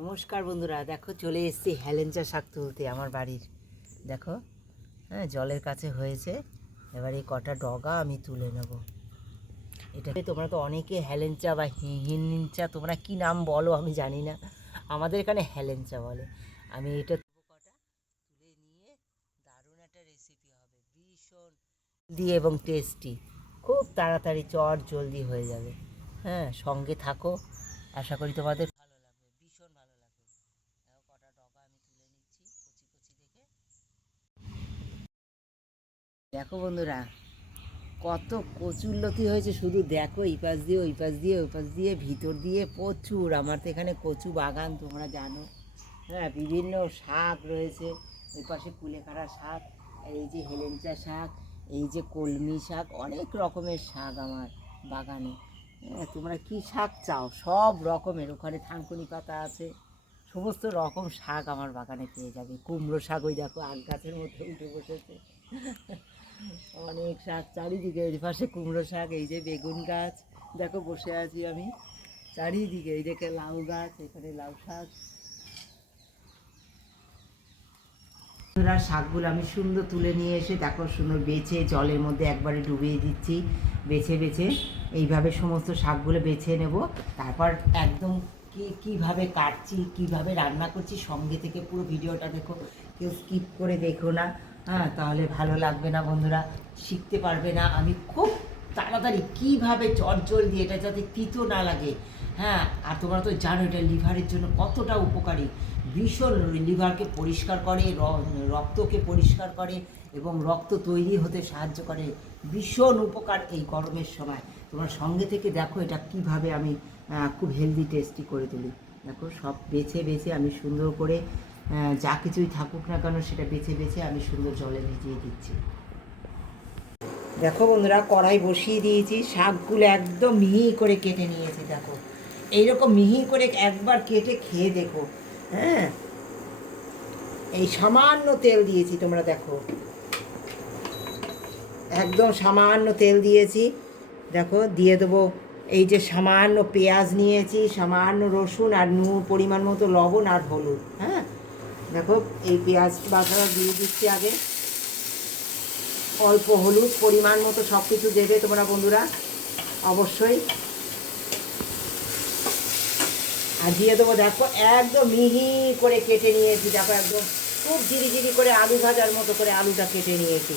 নমস্কার বন্ধুরা, দেখো চলে এসেছি হেলেঞ্চা শাক তুলতে আমার বাড়ির। দেখো, হ্যাঁ, জলের কাছে হয়েছে। এবার এই কটা ডগা আমি তুলে নেব। এটাকে তোমরা তো অনেকে হেলেঞ্চা বা হিনচা তোমরা কি নাম বলো আমি জানি না, আমাদের এখানে হেলেঞ্চা বলে। আমি এটা কটা তুলে নিয়ে দারুণ একটা রেসিপি হবে, ভীষণ দিয়ে এবং টেস্টি, খুব তাড়াতাড়ি চট জলদি হয়ে যাবে। হ্যাঁ, সঙ্গে থাকো, আশা করি তোমাদের ভালো লাগবে, ভীষণ ভালো লাগবে। দেখো কটা ডগা আমি তুলে নিচ্ছি কচি কচি দেখে। দেখো বন্ধুরা, কত কচুরলতি হয়েছে শুধু দেখো, এই পাশ দিয়ে ওই পাশ দিয়ে ওই পাশ দিয়ে ভিতর দিয়ে প্রচুর। আমার তো এখানে কচু বাগান, তোমরা জানো। হ্যাঁ, বিভিন্ন শাক রয়েছে, ওই পাশে কুলেখাড়া শাক, আর এই যে হেলেঞ্চা শাক, এই যে কলমি শাক, অনেক রকমের শাক আমার বাগানে। হ্যাঁ, তোমরা কি শাক চাও সব রকমের, ওখানে থানকুনি পাতা আছে, সমস্ত রকম শাক আমার বাগানে পেয়ে যাবে। কুমড়ো শাক ওই দেখো আগ গাছের মধ্যে উঠে বসেছে, অনেক শাক চারিদিকে। এই পাশে কুমড়ো শাক, এই যে বেগুন গাছ দেখো বসে আছি আমি, চারিদিকে এই দেখে লাউ গাছ, এখানে লাউ শাক। শাকগুলো আমি সুন্দর তুলে নিয়ে এসে দেখো সুন্দর বেছে জলের মধ্যে একবারে ডুবিয়ে দিচ্ছি, বেছে বেছে এইভাবে সমস্ত শাকগুলো বেছে নেব। তারপর একদম কীভাবে কাটছি, কীভাবে রান্না করছি, সঙ্গে থেকে পুরো ভিডিওটা দেখো, কেউ স্কিপ করে দেখো না। হ্যাঁ, তাহলে ভালো লাগবে না বন্ধুরা, শিখতে পারবে না। আমি খুব তাড়াতাড়ি কীভাবে চটজলদি, এটা যাতে তিতো না লাগে। হ্যাঁ, আর তোমরা তো জানো এটা লিভারের জন্য কতটা উপকারী, ভীষণ লিভারকে পরিষ্কার করে, রক্তকে পরিষ্কার করে এবং রক্ত তৈরি হতে সাহায্য করে, ভীষণ উপকার এই গরমের সময়। তোমরা সঙ্গে থেকে দেখো এটা কিভাবে আমি খুব হেলদি টেস্টি করে তুলি। দেখো সব বেছে বেছে আমি সুন্দর করে, যা কিছুই থাকুক না কেন সেটা বেছে বেছে আমি সুন্দর জলে ভিজিয়ে দিচ্ছি। দেখো বন্ধুরা, কড়াই বসিয়ে দিয়েছি, শাকগুলো একদম মিহি করে কেটে নিয়েছি। দেখো এইরকম মিহি করে একবার কেটে খেয়ে দেখো। হ্যাঁ, এই সামান্য তেল দিয়েছি, তোমরা দেখো একদম সামান্য তেল দিয়েছি। দেখো দিয়ে দেবো এই যে সামান্য পেঁয়াজ নিয়েছি, সামান্য রসুন, আর পরিমাণ মতো লবণ আর হলুদ। হ্যাঁ, দেখো এই পেঁয়াজ বাটা দিয়ে দিচ্ছি আগে, অল্প হলুদ, পরিমাণ মতো সব কিছু দেবে তোমরা বন্ধুরা অবশ্যই। আর দিয়ে দেবো দেখো একদম মিহি করে কেটে নিয়েছি, দেখো একদম খুব ঝিরিঝিরি করে আলু ভাজার মতো করে আলুটা কেটে নিয়েছি।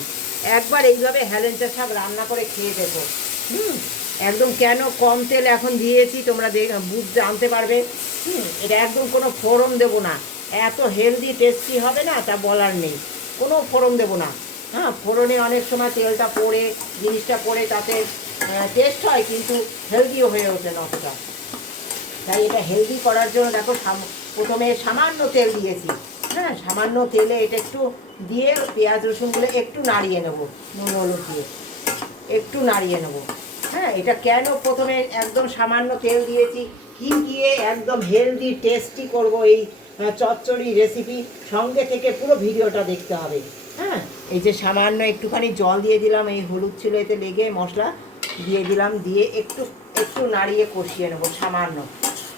একবার এইভাবে হেলেঞ্চা শাক রান্না করে খেয়ে দেখো। একদম কেন কম তেল এখন দিয়েছি তোমরা জানতে পারবে। এটা একদম কোনো ফোড়ন দেবো না, এত হেলদি টেস্টি হবে না তা বলার নেই, কোনো ফোড়ন দেবো না। হ্যাঁ, ফোড়নে অনেক সময় তেলটা পড়ে, জিনিসটা পড়ে, তাতে টেস্ট হয় কিন্তু হেলদিও হয়ে ওঠে না অতটা। তাই এটা হেলদি করার জন্য দেখো প্রথমে সামান্য তেল দিয়েছি। হ্যাঁ, সামান্য তেলে এটা একটু দিয়ে পেঁয়াজ রসুনগুলো একটু নাড়িয়ে নেবো, নুন হলুদ দিয়ে একটু নাড়িয়ে নেবো। হ্যাঁ, এটা কেন প্রথমে একদম সামান্য তেল দিয়েছি, কি দিয়ে একদম হেলদি টেস্টি করব এই চচ্চড়ি রেসিপি, সঙ্গে থেকে পুরো ভিডিওটা দেখতে হবে। হ্যাঁ, এই যে সামান্য একটুখানি জল দিয়ে দিলাম, এই হলুদ ছিল এতে লেগে, মশলা দিয়ে দিলাম, দিয়ে একটু একটু নাড়িয়ে কষিয়ে নেবো, সামান্য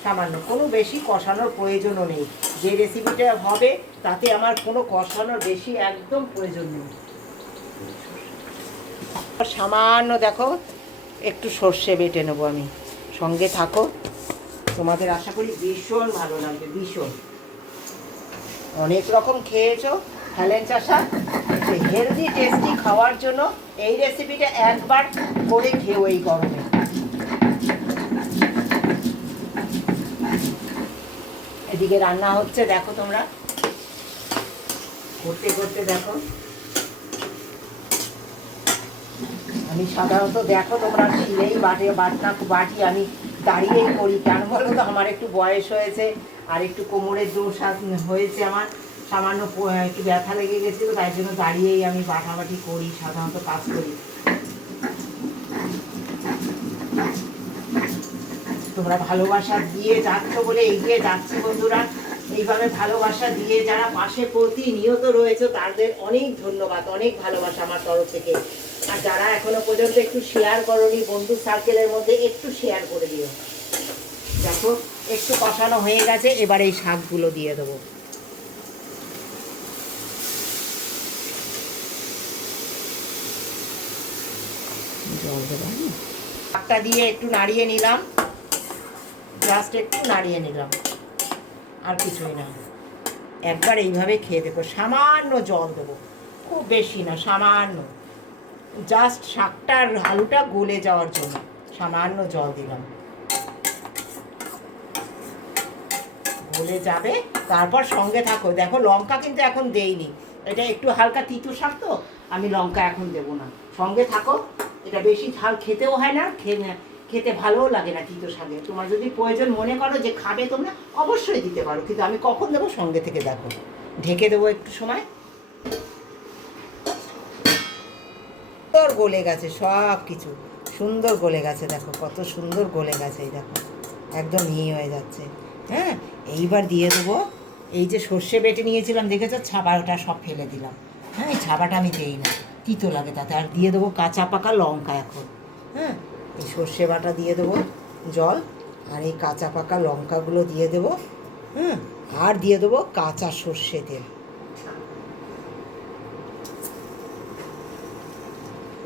সামান্য, কোনো বেশি কষানোর প্রয়োজনও নেই। যে রেসিপিটা হবে তাতে আমার কোনো কষানোর বেশি একদম প্রয়োজন নেই। সামান্য দেখো একটু সর্ষে বেটে নেবো আমি, সঙ্গে থাকো, তোমাদের আশা করি ভীষণ ভালো লাগবে, ভীষণ। অনেক রকম খেয়েছো হেলেঞ্চা শাক, হেলদি টেস্টি খাওয়ার জন্য এই রেসিপিটা একবার করে খেও এই গরমে। এদিকে রান্না হচ্ছে দেখো, তোমরা করতে করতে দেখো। আমি সাধারণত দেখো তোমরা শিলেই বাটি আমি দাঁড়িয়েই করি, কেন বলো তো, আমার একটু বয়স হয়েছে আর একটু কোমরের দোষ হয়েছে, আমার সামান্য একটু ব্যথা লেগে গেছিলো, তাই জন্য দাঁড়িয়েই আমি বাটাবাটি করি, সাধারণত কাজ করি। তোমরা ভালোবাসা দিয়ে যাচ্ছ বলে এগিয়ে যাচ্ছি বন্ধুরা। এইভাবে ভালোবাসা দিয়ে যারা পাশে প্রতিনিয়ত রয়েছে তাদের অনেক ধন্যবাদ, অনেক ভালোবাসা আমার তরফ থেকে। আর যারা এখনো পর্যন্ত একটু শেয়ার করোনি, বন্ধু সার্কেলের মধ্যে একটু শেয়ার করে দিও। দেখো একটু কষানো হয়ে গেছে, এবার এই শাকগুলো দিয়ে দেবো। জল দেবো, শাকটা দিয়ে একটু নাড়িয়ে নিলাম, জাস্ট একটু নাড়িয়ে নিলাম, আর কিছুই না। একবার এইভাবে খেয়ে দেখো। সামান্য জল দেবো, খুব বেশি না, সামান্য, জাস্ট শাকটার আলুটা গলে যাওয়ার জন্য সামান্য জল দিলাম। গলে যাবে, তারপর সঙ্গে থাকো। দেখো লঙ্কা কিন্তু এখন দেইনি, এটা একটু হালকা তিতো শাক তো, আমি লঙ্কা এখন দেবো না। সঙ্গে থাকো, এটা বেশি ঝাল খেতেও হয় না, খেতে ভালোও লাগে না তিতো শাকে। তোমার যদি প্রয়োজন মনে করো যে খাবে তোমরা, অবশ্যই দিতে পারো, কিন্তু আমি কখন দেবো সঙ্গে থেকে দেখো। ঢেকে দেবো একটু সময়। সুন্দর গলে গেছে, সব কিছু সুন্দর গলে গেছে, দেখো কত সুন্দর গলে গেছে, এই দেখো একদম মিহি হয়ে যাচ্ছে। হ্যাঁ, এইবার দিয়ে দেবো এই যে সর্ষে বেটে নিয়েছিলাম, দেখেছো ছাবাটা সব ফেলে দিলাম। হ্যাঁ, এই ছাবাটা আমি দিই না, তিতো লাগে তাতে। আর দিয়ে দেবো কাঁচা পাকা লঙ্কা এখন। হ্যাঁ, এই সর্ষে বাটা দিয়ে দেবো, জল, আর এই কাঁচা পাকা লঙ্কাগুলো দিয়ে দেবো। হ্যাঁ, আর দিয়ে দেবো কাঁচা সর্ষে তেল।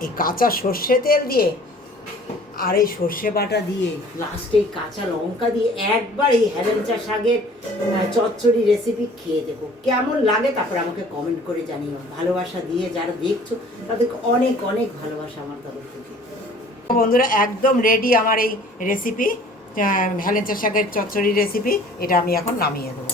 এই কাঁচা সর্ষে তেল দিয়ে আর এই সর্ষে বাটা দিয়ে লাস্টে কাঁচা লঙ্কা দিয়ে একবার এই হেলেঞ্চা শাকের চচ্চড়ি রেসিপি খেয়ে দেখো, কেমন লাগে তারপর আমাকে কমেন্ট করে জানিও। ভালোবাসা দিয়ে যারা দেখছো তাদেরকে অনেক অনেক ভালোবাসা আমার তরফ থেকে। বন্ধুরা, একদম রেডি আমার এই রেসিপি, হেলেঞ্চা শাকের চচ্চড়ি রেসিপি। এটা আমি এখন নামিয়ে দেবো।